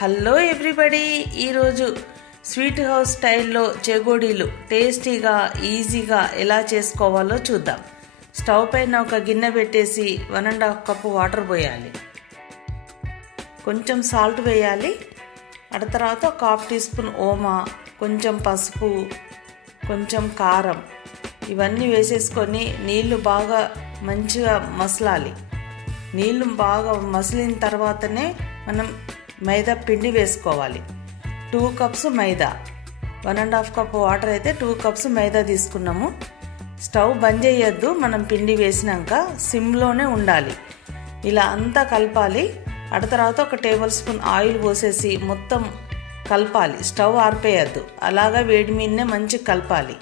Hello everybody, ఈరోజు sweet house స్టైల్లో చెగోడీలు టేస్టీగా ఈజీగా ఎలా చేసుకోవాలో చూద్దాం. స్టవ్ పైన ఒక గిన్నె పెట్టేసి 1.5 కప్పు వాటర్ పోయాలి. కొంచెం సాల్ట్ వేయాలి. ఆ తర్వాత ఒక 1/2 టీ స్పూన్ ఓమా, కొంచెం పసుపు, కొంచెం కారం ఇవన్నీ వేసేసుకొని నీళ్లు బాగా మంచిగా మసలాలి. నీళ్లు బాగా మసిలిన తర్వాతనే మనం మైదా పిండి వేసుకోవాలి. 2 కప్స్ మైదా, 1.5 కప్ వాటర్ అయితే 2 కప్స్ మైదా తీసుకున్నాము. స్టవ్ బంద్ చేయొద్దు, మనం పిండి వేసినాక సిమ్లోనే ఉండాలి. ఇలా అంతా కలపాలి. ఆ తర్వాత ఒక టేబుల్ స్పూన్ ఆయిల్ పోసేసి మొత్తం కలపాలి. స్టవ్ ఆర్పేయద్దు, అలాగా వేడి మీదనే మంచిగా కలపాలి.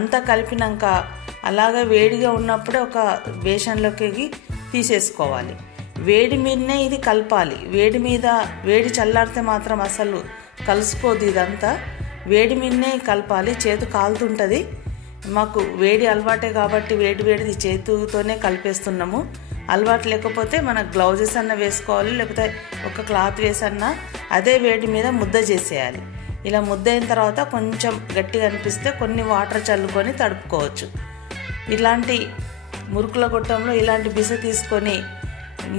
అంతా కలిపినాక అలాగా వేడిగా ఉన్నప్పుడే ఒక బేషన్లోకి తీసేసుకోవాలి. వేడి మీదనే ఇది కలపాలి. వేడి చల్లారితే మాత్రం అసలు కలుసుకోదు. ఇదంతా వేడి మీదనే కలపాలి. చేతు కాలుతుంటుంది. మాకు వేడి అలవాటే కాబట్టి వేడిది చేతుతోనే కలిపేస్తున్నాము. అలవాటు లేకపోతే మన గ్లౌజెస్ అన్న వేసుకోవాలి, లేకపోతే ఒక క్లాత్ వేసన్నా అదే వేడి మీద ముద్ద చేసేయాలి. ఇలా ముద్ద అయిన తర్వాత కొంచెం గట్టిగా అనిపిస్తే కొన్ని వాటర్ చల్లుకొని తడుపుకోవచ్చు. ఇలాంటి మురుకుల గొట్టంలో ఇలాంటి బిస తీసుకొని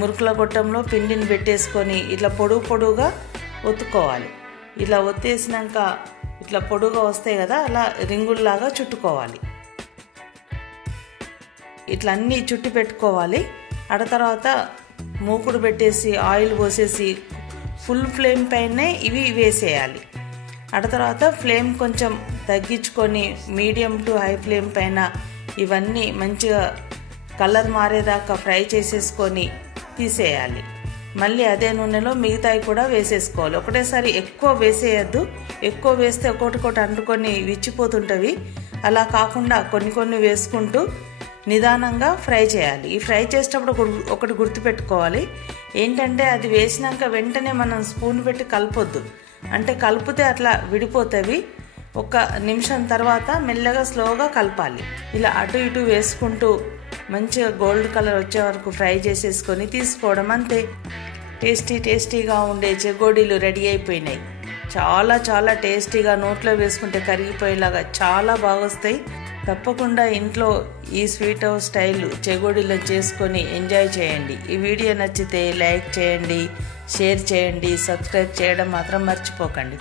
మురుకుల గొట్టంలో పిండిని పెట్టేసుకొని ఇట్లా పొడుగుగా ఒత్తుకోవాలి. ఇలా ఒత్తేసినాక ఇట్లా పొడుగా వస్తాయి కదా, అలా రింగుల్లాగా చుట్టుకోవాలి. ఇట్లా అన్నీ చుట్టి పెట్టుకోవాలి. ఆ తర్వాత మూకుడు పెట్టేసి ఆయిల్ పోసేసి ఫుల్ ఫ్లేమ్ పైనే ఇవి వేసేయాలి. ఆ తర్వాత ఫ్లేమ్ కొంచెం తగ్గించుకొని మీడియం టు హై ఫ్లేమ్ పైన ఇవన్నీ మంచిగా కలర్ మారేదాకా ఫ్రై చేసేసుకొని తీసేయాలి. మళ్ళీ అదే నూనెలో మిగతాయి కూడా వేసేసుకోవాలి. ఒకటేసారి ఎక్కువ వేసేయద్దు. ఎక్కువ వేస్తే ఒకటి అంటుకొని విచ్చిపోతుంటవి. అలా కాకుండా కొన్ని వేసుకుంటూ నిదానంగా ఫ్రై చేయాలి. ఈ ఫ్రై చేసేటప్పుడు ఒకటి గుర్తుపెట్టుకోవాలి ఏంటంటే, అది వేసినాక వెంటనే మనం స్పూన్ పెట్టి కలపొద్దు. అంటే కలిపితే అట్లా విడిపోతాయి. 1 నిమిషం తర్వాత మెల్లగా స్లోగా కలపాలి. ఇలా అటు ఇటు వేసుకుంటూ మంచిగా గోల్డ్ కలర్ వచ్చే వరకు ఫ్రై చేసేసుకొని తీసుకోవడం అంతే. టేస్టీగా ఉండే చెగోడీలు రెడీ అయిపోయినాయి. చాలా టేస్టీగా, నోట్లో వేసుకుంటే కరిగిపోయేలాగా చాలా బాగొస్తాయి. తప్పకుండా ఇంట్లో ఈ స్వీట్ హౌస్ స్టైల్ చెగోడీలను చేసుకొని ఎంజాయ్ చేయండి. ఈ వీడియో నచ్చితే లైక్ చేయండి, షేర్ చేయండి, సబ్స్క్రైబ్ చేయడం మాత్రం మర్చిపోకండి.